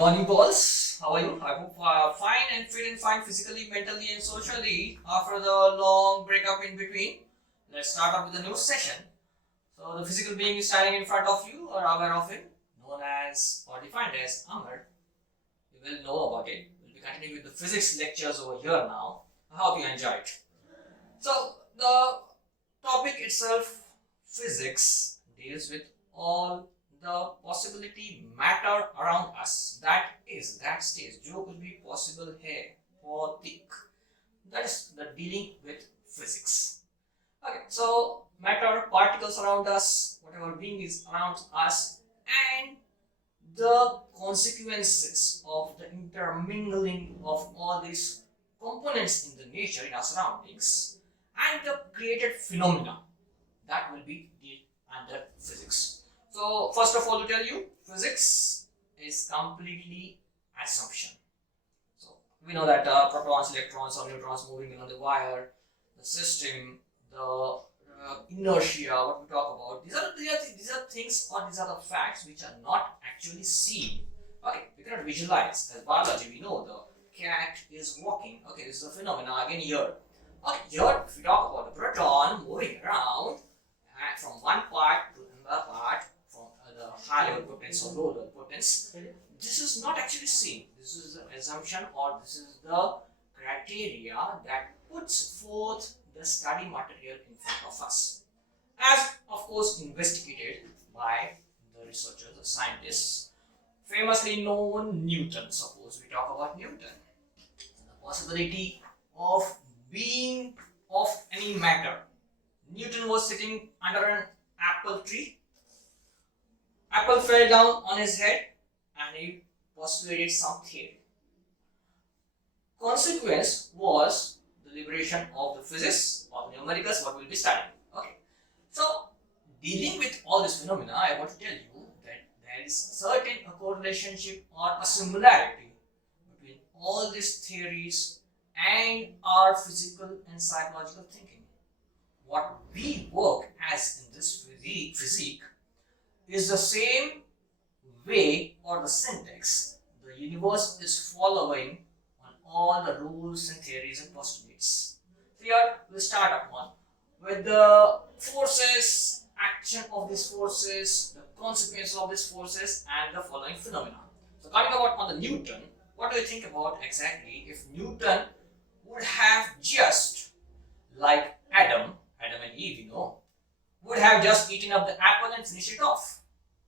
Morning, balls. How are you? I hope fine and fit and fine physically, mentally, and socially after the long breakup in between. Let's start up with a new session. So, the physical being is standing in front of you or aware of him, known as or defined as Amar. You will know about it. We'll be continuing with the physics lectures over here now. I hope you enjoy it. So, the topic itself, physics, deals with all the possibility matter around us. That stage जो कुछ भी possible है भौतिक, that is the dealing with physics. Okay, so matter, particles around us, whatever being is around us, and the consequences of the intermingling of all these components in the nature, in our surroundings, and the created phenomena that will be under physics. So first of all, to tell you, physics is completely assumption. So we know that protons, electrons, or neutrons moving along the wire, the system, the inertia, what we talk about, these are things, or these are the facts which are not actually seen. Okay, we cannot visualize. As biology, we know the cat is walking. Okay, this is a phenomenon again here. Okay, here if we talk about the proton moving around from one part to another part, from the high level potence or low level potence, this is not actually seen. This is the assumption, or this is the criteria that puts forth the study material in front of us, as of course investigated by the researchers, the scientists, famously known Newton. Suppose we talk about Newton, the possibility of being of any matter. Newton was sitting under an apple tree. Apple fell down on his head and he postulated some theory. Consequence was the liberation of the physics or numericals, what we'll be studying. Okay. So, dealing with all this phenomena, I want to tell you that there is certain a correlation or a similarity between all these theories and our physical and psychological thinking. What we work as in this physique is the same way, or the syntax the universe is following on all the rules and theories and postulates. So here we'll start upon with the forces, action of these forces, the consequences of these forces, and the following phenomena. So coming about on the Newton, what do you think about exactly if Newton would have just, like Adam and Eve, you know, would have just eaten up the apple and finished it off?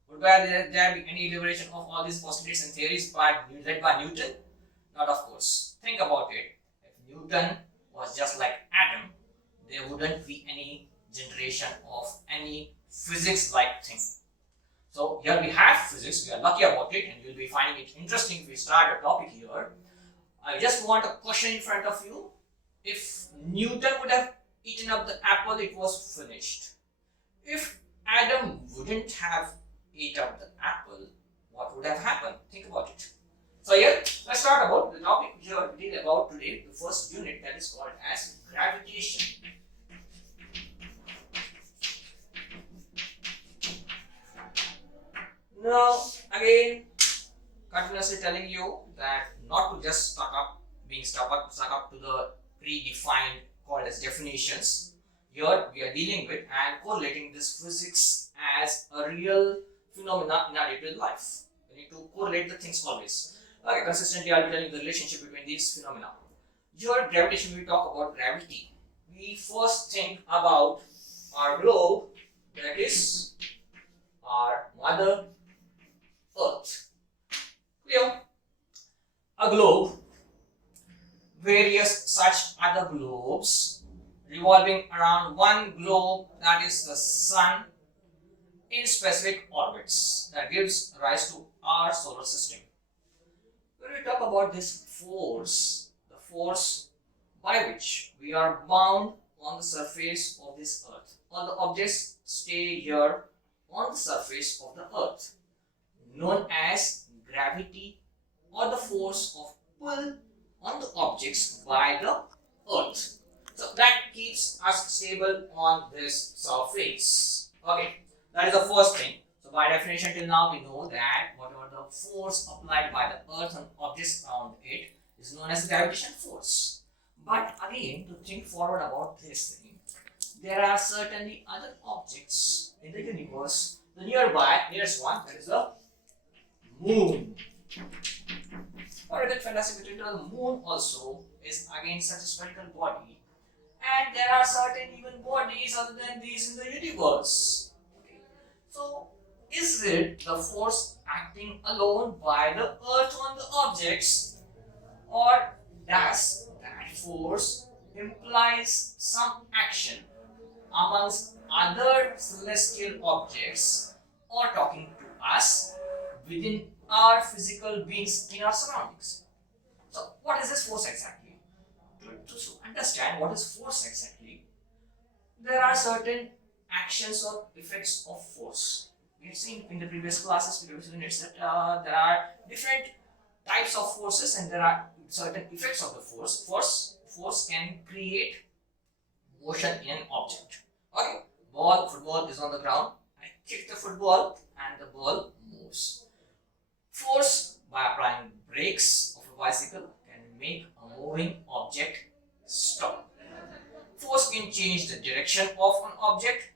Would there be any liberation of all these postulates and theories led by Newton? Not of course. Think about it. If Newton was just like Adam, there wouldn't be any generation of any physics-like thing. So here we have physics, we are lucky about it, and you'll be finding it interesting if we start a topic here. I just want a question in front of you. If Newton would have eaten up the apple, it was finished. If Adam wouldn't have eaten up the apple, what would have happened? Think about it. So here, let's start about the topic here we deal about today, the first unit, that is called as gravitation. Now, again, continuously telling you that not to just being stuck up to the predefined called as definitions. Here we are dealing with and correlating this physics as a real phenomena in our day-to-day life. We need to correlate the things always. Okay, consistently I'll be telling you the relationship between these phenomena. Here gravitation, we talk about gravity. We first think about our globe, that is our mother Earth. Clear? A globe, various such other globes revolving around one globe, that is the sun, in specific orbits that gives rise to our solar system. When we talk about this force, the force by which we are bound on the surface of this earth, all the objects stay here on the surface of the earth, known as gravity, or the force of pull on the objects by the earth. So that keeps us stable on this surface. Okay, that is the first thing. So by definition till now we know that whatever the force applied by the earth on objects around it is known as gravitational force. But again, to think forward about this thing, there are certainly other objects in the universe. The nearest one, that is the moon. Or that fantastic between the moon also is again such a spherical body, and there are certain even bodies other than these in the universe. Okay. So, is it the force acting alone by the earth on the objects, or does that force implies some action amongst other celestial objects or talking to us within our physical beings in our surroundings? So, what is this force exactly? To understand what is force exactly, there are certain actions or effects of force. We have seen in the previous classes, previous units, that there are different types of forces and there are certain effects of the force. Force can create motion in an object. Okay, football is on the ground. I kick the football and the ball moves. Force by applying brakes of a bicycle can make a moving object stop. Force can change the direction of an object.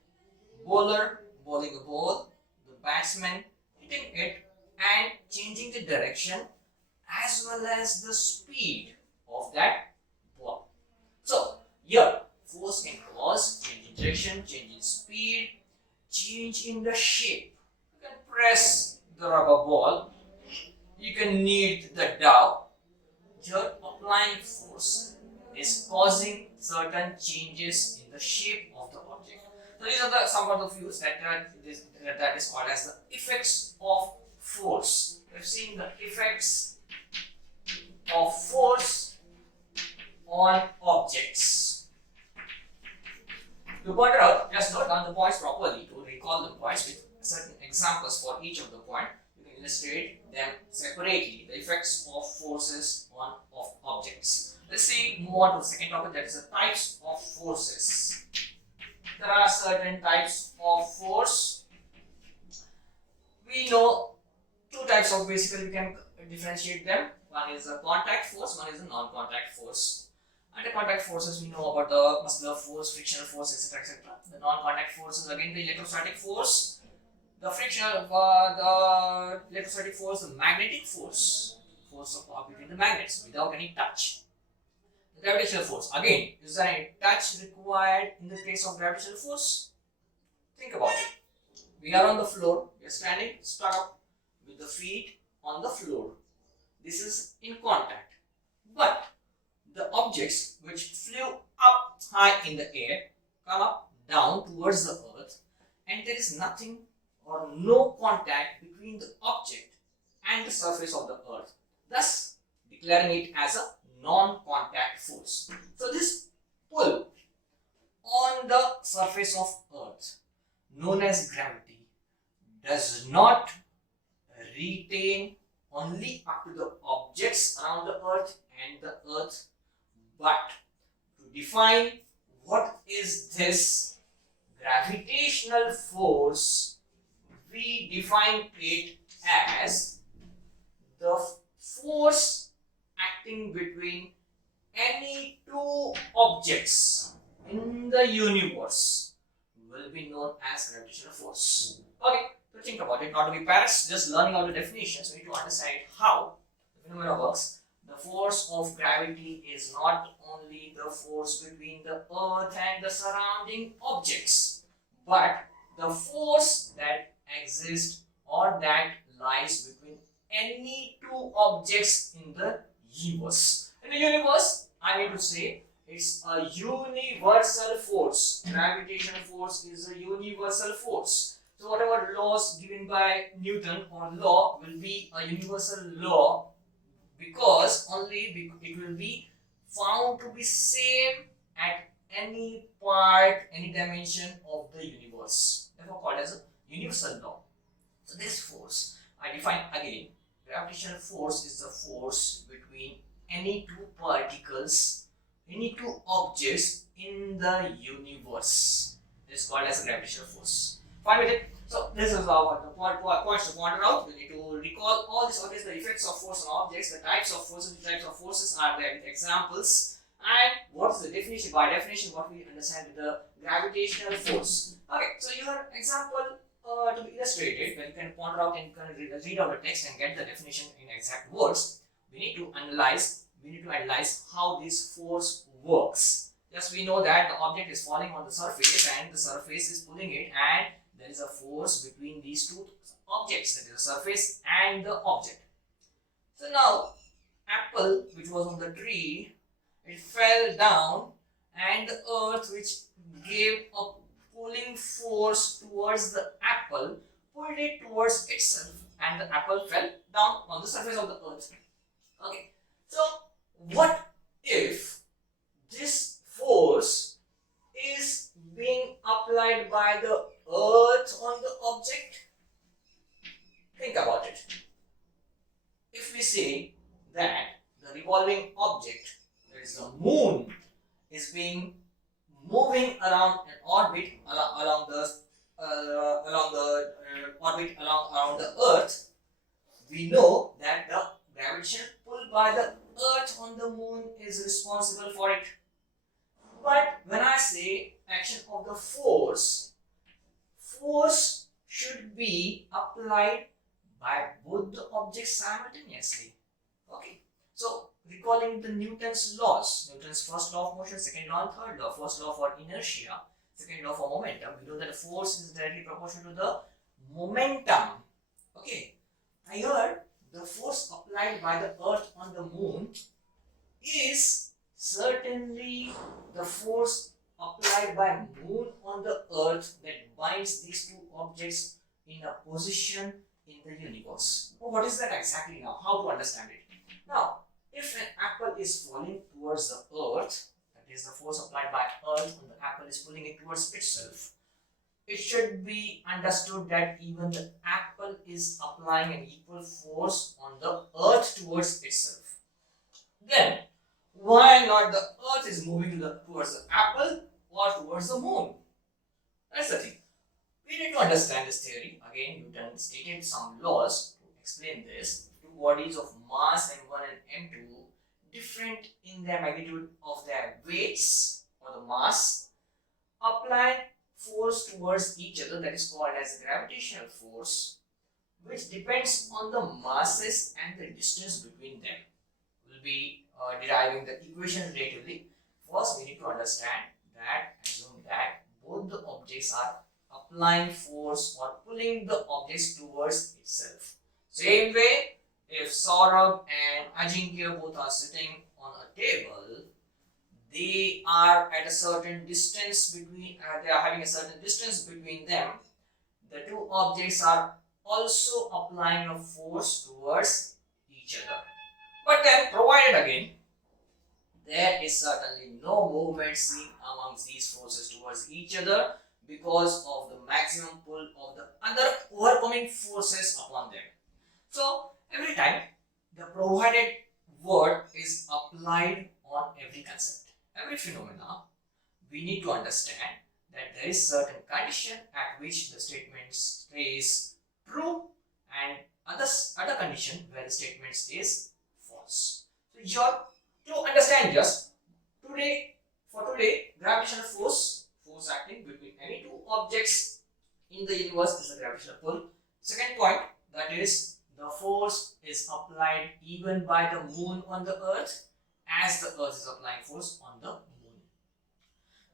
Bowler bowling a ball, the batsman hitting it and changing the direction as well as the speed of that ball. So, here force can cause change in direction, change in speed, change in the shape. You can press the rubber ball, you can knead the dough. Here, applying force is causing certain changes in the shape of the object. So these are some of the views that is called as the effects of force. We have seen the effects of force on objects. To point out, just note down the points properly to recall the points with certain examples for each of the point. You can illustrate them separately, the effects of forces on objects. Let's see, move on to the second topic, that is the types of forces. There are certain types of force. We know two types of, basically we can differentiate them. One is the contact force, one is the non-contact force. Under contact forces, we know about the muscular force, frictional force, etc. etc. The non-contact force is again the electrostatic force, the frictional, the electrostatic force, the magnetic force, force of between the magnets without any touch. The gravitational force, again, is there any touch required in the case of gravitational force? Think about it. We are on the floor, we are standing stuck up with the feet on the floor. This is in contact. But the objects which flew up high in the air come up down towards the earth, and there is nothing or no contact between the object and the surface of the earth, thus declaring it as a non-contact force. So this pull on the surface of earth, known as gravity, does not retain only up to the objects around the earth and the earth, but to define what is this gravitational force, we define it as the force acting between any two objects in the universe will be known as gravitational force. Okay, to think about it, not to be parrots, just learning all the definitions, we need to understand how the phenomena works. The force of gravity is not only the force between the earth and the surrounding objects, but the force that exists or that lies between any two objects in the universe. In the universe, I need to say it's a universal force. Gravitational force is a universal force. So whatever laws given by Newton or law will be a universal law, because only it will be found to be same at any part, any dimension of the universe. Therefore called as a universal law. So this force, I define again, gravitational force is the force between any two particles, any two objects in the universe. It is called as a gravitational force. Fine with it? So this is what the points to point out. We need to recall all these objects, the effects of force on objects, the types of forces, the types of forces are there with examples, and what is the definition? By definition, what we understand with the gravitational force. Okay, so your example to be illustrated, when you can point out and read out the text and get the definition in exact words, we need to analyze how this force works. Just we know that the object is falling on the surface and the surface is pulling it, and there is a force between these two objects, that is the surface and the object. So now, apple which was on the tree, it fell down, and the earth which gave a pulling force towards the apple pulled it towards itself, and the apple fell down on the surface of the earth. Okay, so what if this force is being applied by the earth on the object? Think about it. If we say that the revolving object, that is the moon, is being moving around an orbit along the orbit around the earth, we know that the gravitational pull by the earth on the moon is responsible for it. But when I say action of the force should be applied by both the objects simultaneously. Okay, so recalling the Newton's laws, Newton's first law of motion, second law and third law, first law for inertia, second law for momentum, we know that the force is directly proportional to the momentum. Okay, here the force applied by the earth on the moon is certainly the force applied by moon on the earth that binds these two objects in a position in the universe. Oh, what is that exactly now? How to understand it? Now, if an apple is falling towards the earth, that is the force applied by earth on the apple is pulling it towards itself, it should be understood that even the apple is applying an equal force on the earth towards itself. Then, why not the earth is moving towards the apple or towards the moon? That's the thing. We need to understand this theory. Again, Newton stated some laws to explain this. Two bodies of mass m1 and m2, different in their magnitude of their weights or the mass, apply force towards each other, that is called as gravitational force, which depends on the masses and the distance between them. We'll be deriving the equation relatively. First, we need to understand that, assume that both the objects are applying force or pulling the objects towards itself. Same way, if Saurabh and Ajinkya both are sitting on a table, they are at a certain distance between, they are having a certain distance between them. The two objects are also applying a force towards each other. But then, provided again, there is certainly no movement seen amongst these forces towards each other because of the maximum pull of the other overcoming forces upon them. So, every time the provided word is applied on every concept, every phenomena, we need to understand that there is certain condition at which the statement stays true and other condition where the statement stays false. So, to understand just today, gravitational force acting between any two objects in the universe is a gravitational pull. Second point, that is the force is applied even by the moon on the earth as the earth is applying force on the moon.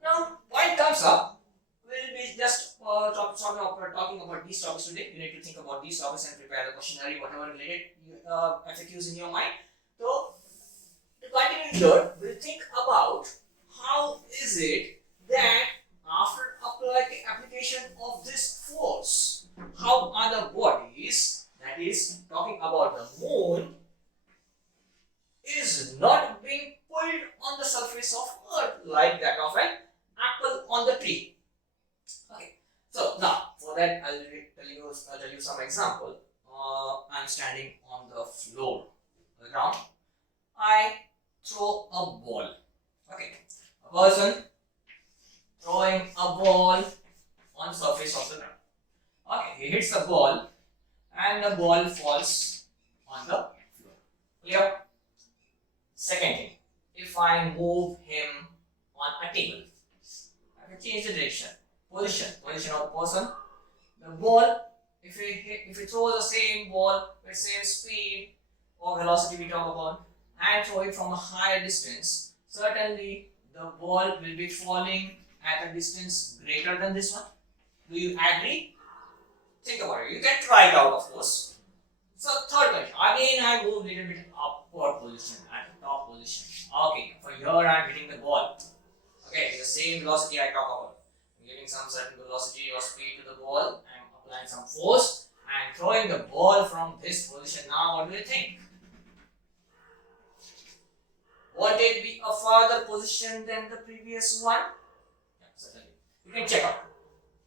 Now, point comes up, we'll be just talking about these topics today. You need to think about these topics and prepare the questionnaire, whatever related FAQs in your mind. So, to continue here, we'll think about how is it that after application of this force, how other bodies, that is talking about the moon, is not being pulled on the surface of earth like that of an apple on the tree. Okay, so now for that I'll tell you some example. I'm standing on the floor, the ground. I throw a ball. Okay, a person throwing a ball on surface of the ground. Okay, he hits the ball and the ball falls on the floor. Clear? Second thing, if I move him on a table, I can change the direction, position of the person. The ball, if he throws the same ball with same speed or velocity we talk about, and throw it from a higher distance, certainly the ball will be falling at a distance greater than this one. Do you agree? Think about it. You can try it out, of course. So third question. Again, I move a little bit upward position at the top position. Okay, for here I am hitting the ball. Okay, the same velocity I talk about. I'm giving some certain velocity or speed to the ball. I'm applying some force and throwing the ball from this position. Now, what do you think? Won't it be a further position than the previous one? Yeah, certainly. You can check out.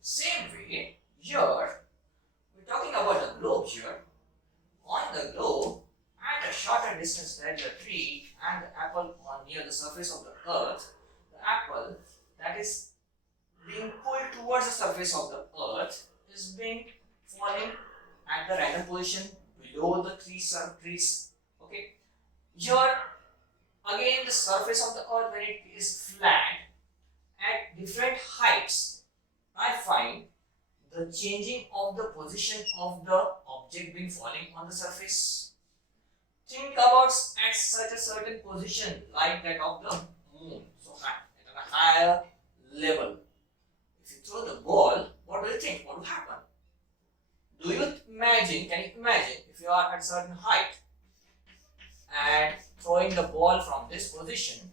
Same way, here we're talking about the globe here. On the globe, at a shorter distance than the tree and the apple on near the surface of the earth, the apple that is being pulled towards the surface of the earth is being falling at the random position below the trees. Okay. Here again the surface of the earth when it is flat at different heights, I find the changing of the position of the object being falling on the surface. Think about at such a certain position like that of the moon, so at a higher level. If you throw the ball, what do you think? What will happen? Can you imagine if you are at certain height and throwing the ball from this position,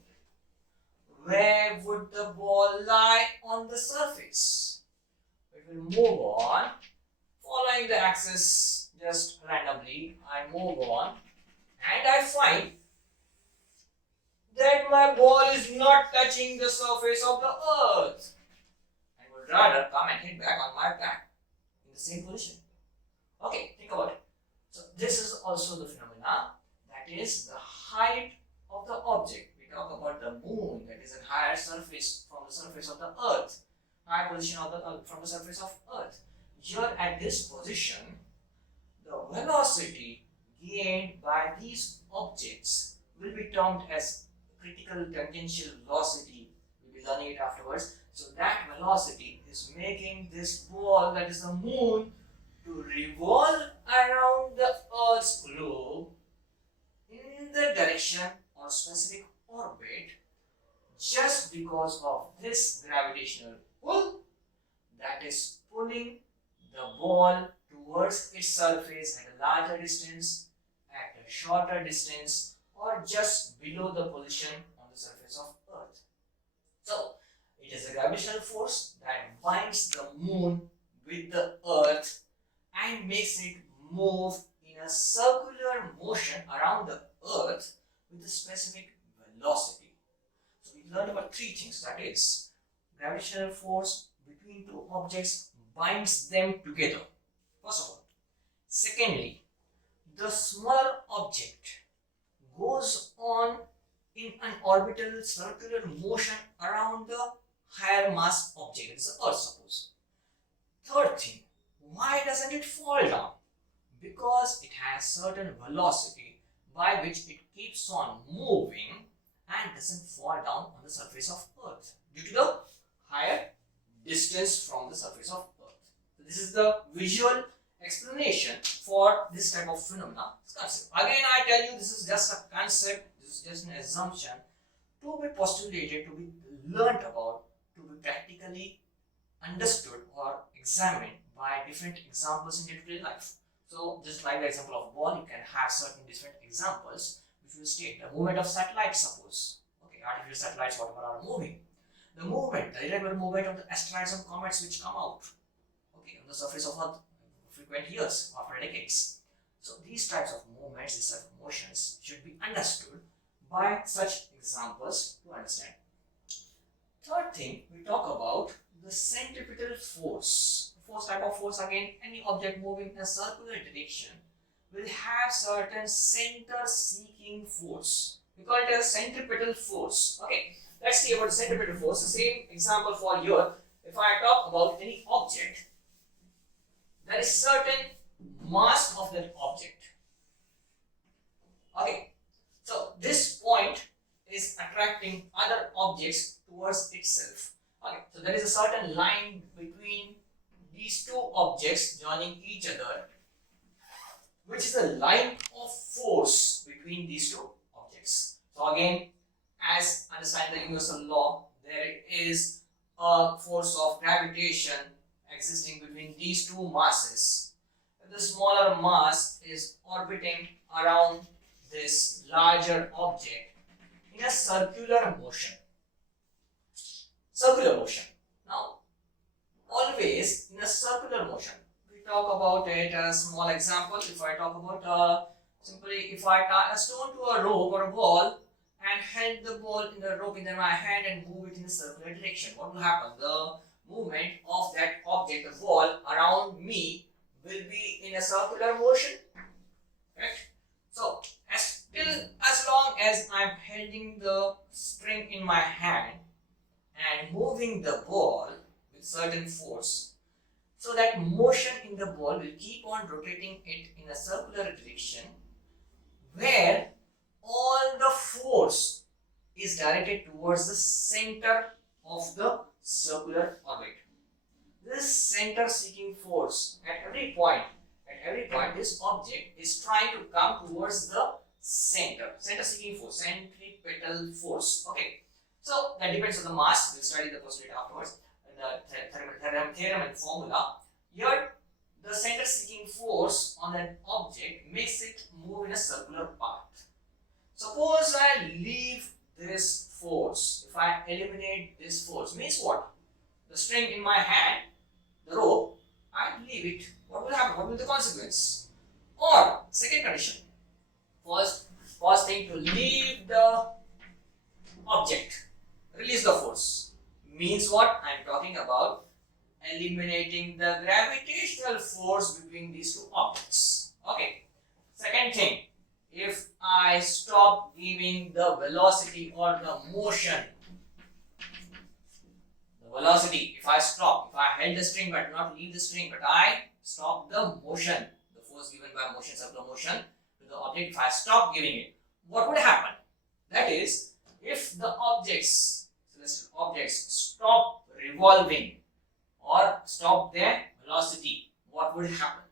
where would the ball lie on the surface? It will move on, following the axis just randomly. I move on and I find that my ball is not touching the surface of the earth and would rather come and hit back on my back in the same position. Okay, think about it. So this is also the phenomena, that is the height of the object. We talk about the moon, that is a higher surface from the surface of the earth, higher position of the earth from the surface of earth. Here at this position, the velocity gained by these objects will be termed as critical tangential velocity. We'll be learning it afterwards. So that velocity is making this ball, that is the moon, to revolve around the Earth's globe in the direction or specific orbit just because of this gravitational pull that is pulling the ball towards its surface at a larger distance, at a shorter distance, or just below the position on the surface of Earth. So, it is a gravitational force that binds the moon with the Earth and makes it move in a circular motion around the Earth with a specific velocity. So we learned about three things, that is, gravitational force between two objects binds them together, first of all. Secondly, the smaller object goes on in an orbital circular motion around the higher mass object, it is the Earth, suppose. Third thing, why doesn't it fall down? Because it has certain velocity by which it keeps on moving and doesn't fall down on the surface of Earth due to the higher distance from the surface of Earth. So this is the visual explanation for this type of phenomena. Again, I tell you, this is just a concept, this is just an assumption to be postulated, to be learnt about, to be practically understood or examined by different examples in day-to-day life. So just like the example of ball, you can have certain different examples which will state the movement of satellites, suppose. Okay, artificial satellites, whatever, are moving. The movement, the irregular movement of the asteroids and comets which come out, okay, on the surface of Earth frequent years, after decades. So these types of movements, these types of motions should be understood by such examples to understand. Third thing, we talk about the centripetal force. First type of force, again, any object moving in a circular direction will have certain center-seeking force. We call it as centripetal force. Okay, let's see about the centripetal force. The same example for here. If I talk about any object there is certain mass of that object. Okay, so this point is attracting other objects towards itself. Okay, so there is a certain line between these two objects joining each other, which is the line of force between these two objects. So again, as understand the universal law, there is a force of gravitation existing between these two masses. The smaller mass is orbiting around this larger object in a circular motion. Circular motion. Now, always in a circular motion, we talk about it as a small example. If I talk about simply if I tie a stone to a rope or a ball and held the ball in the rope in my hand and move it in a circular direction, what will happen? The movement of that object, the ball around me, will be in a circular motion. Correct? So, as long as I'm holding the string in my hand and moving the ball with certain force, so that motion in the ball will keep on rotating it in a circular direction where all the force is directed towards the center of the circular orbit. This center seeking force at every point, this object is trying to come towards the center seeking force, centripetal force. Okay, so that depends on the mass. We'll study the postulate afterwards, the theorem and formula. Here, the center seeking force on an object makes it move in a circular path. Suppose I leave this force, if I eliminate this force, means what? The string in my hand, the rope, I leave it. What will happen? What will be the consequence? Or, second condition, first thing, to leave the object, release the force, means what? I am talking about eliminating the gravitational force between these two objects. Okay. Second thing, if I stop giving the velocity or the motion, if I held the string but not leave the string, but I stop the motion, the force given by motion, circular motion to the object, if I stop giving it, what would happen? That is, if the objects, celestial objects, stop revolving or stop their velocity, what would happen?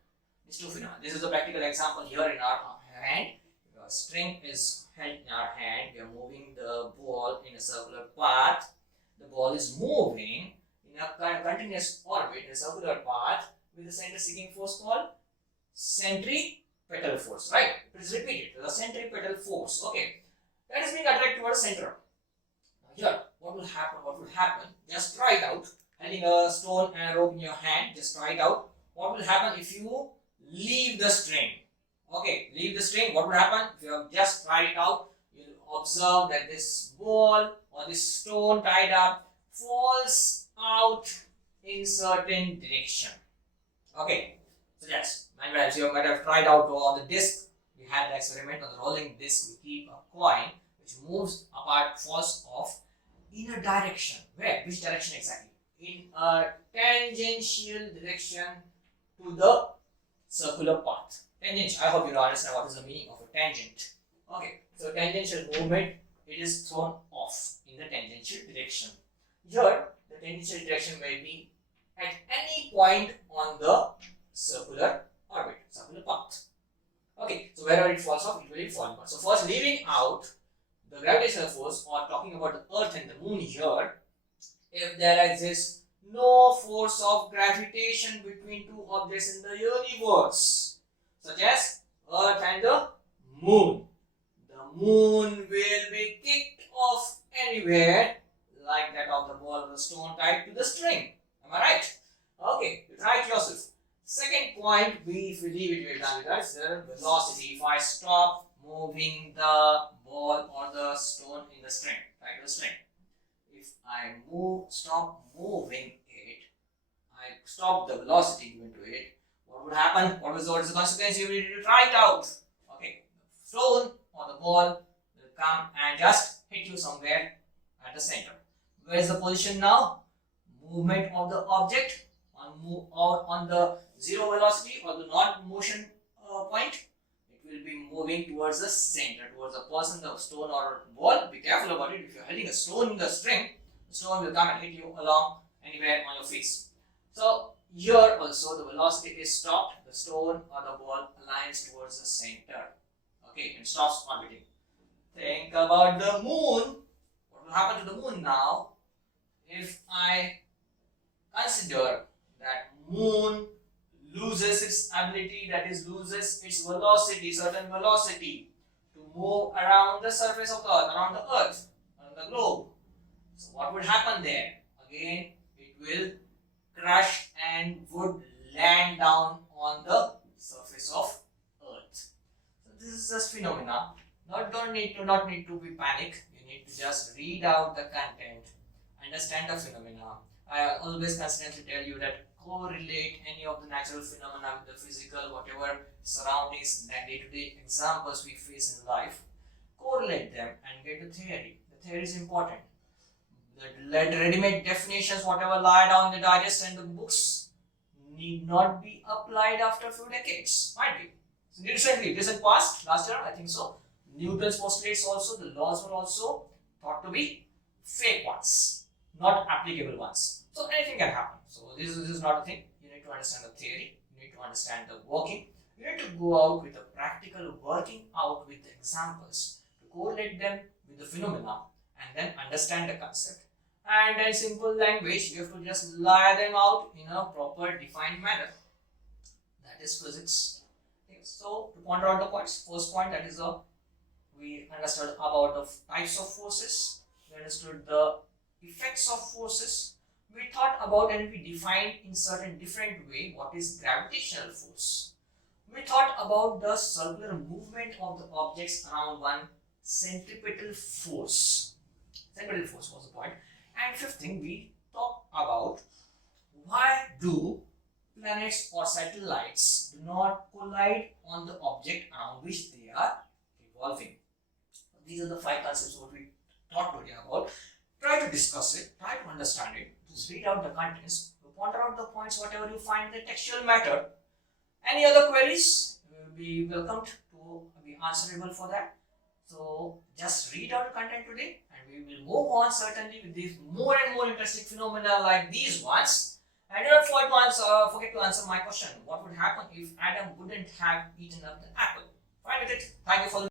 These two phenomena. This is a practical example here in our hand. The string is held in our hand. We are moving the ball in a circular path. The ball is moving in a continuous orbit in a circular path with the center seeking force called centripetal force. Right? It is repeated. The centripetal force. Okay. That is being attracted towards the center. Now here, what will happen? Just try it out. Holding a stone and a rope in your hand, just try it out. What will happen if you leave the string? Okay, leave the string. What will happen? If you have just tried it out, you will observe that this ball or this stone tied up falls out in certain direction. Okay, so yes, you might have tried out on the disc. We had the experiment on the rolling disc. We keep a coin which moves apart, falls off in a direction. Where? Which direction exactly? In a tangential direction to the circular path. Tangential. I hope you understand what is the meaning of a tangent. Okay, so tangential movement, it is thrown off in the tangential direction. Here, the tangential direction may be at any point on the circular orbit, circular path. Okay, so wherever it falls off, it will fall apart. So first, leaving out the gravitational force, or talking about the earth and the moon here, if there exists no force of gravitation between two objects in the universe, such as earth and the moon will be kicked off anywhere, like that of the ball or the stone tied to the string. Am I right? Okay, you try it yourself. Second point, if we leave it, we are done with that. It's the velocity. If I stop moving the ball or the stone in the string, tied to the string, if I stop moving it, I stop the velocity given to it, what would happen? What is the consequence? You need to try it out. Okay, the stone or the ball will come and just hit you somewhere at the center. Where is the position now? Movement of the object on on the zero velocity or the non-motion point, it will be moving towards the center, towards the person, the stone or ball. Be careful about it. If you're hitting a stone in the string, the stone will come and hit you along anywhere on your face. So here also the velocity is stopped. The stone or the ball aligns towards the center. Okay, and stops orbiting. Think about the moon. What will happen to the moon now if I consider that moon loses its ability, that is loses its velocity, certain velocity to move around the surface of the earth, around the globe. So what would happen there? Again, it will crush and would land down on the surface of earth. So this is just phenomena. Not need to be panic. You need to just read out the content, understand the phenomena. I always constantly tell you that correlate any of the natural phenomena with the physical, whatever surroundings and day-to-day examples we face in life. Correlate them and get the theory. The theory is important. The ready-made definitions, whatever lie down in the digest and the books, need not be applied after a few decades. Might be. So recent past, last year, I think so. Newton's postulates also, the laws were also thought to be fake ones, not applicable ones. So anything can happen. So this is not a thing. You need to understand the theory. You need to understand the working. You need to go out with the practical working out with the examples to correlate them with the phenomena and then understand the concept. And in simple language, you have to just lie them out in a proper defined manner. That is physics. Okay. So to ponder out the points, first point, that is we understood about the types of forces. We understood the effects of forces. We thought about and we defined in certain different way what is gravitational force. We thought about the circular movement of the objects around one centripetal force. Centripetal force was the point. And fifth thing, we talked about why do planets or satellites do not collide on the object around which they are revolving. These are the 5 concepts what we talked today about. Try to discuss it, try to understand it, just read out the contents, ponder out the points, whatever you find the textual matter. Any other queries, you will be welcomed to be answerable for that. So just read out the content today and we will move on certainly with these more and more interesting phenomena like these ones. And do not forget to answer my question. What would happen if Adam wouldn't have eaten up the apple? Fine with it. Thank you for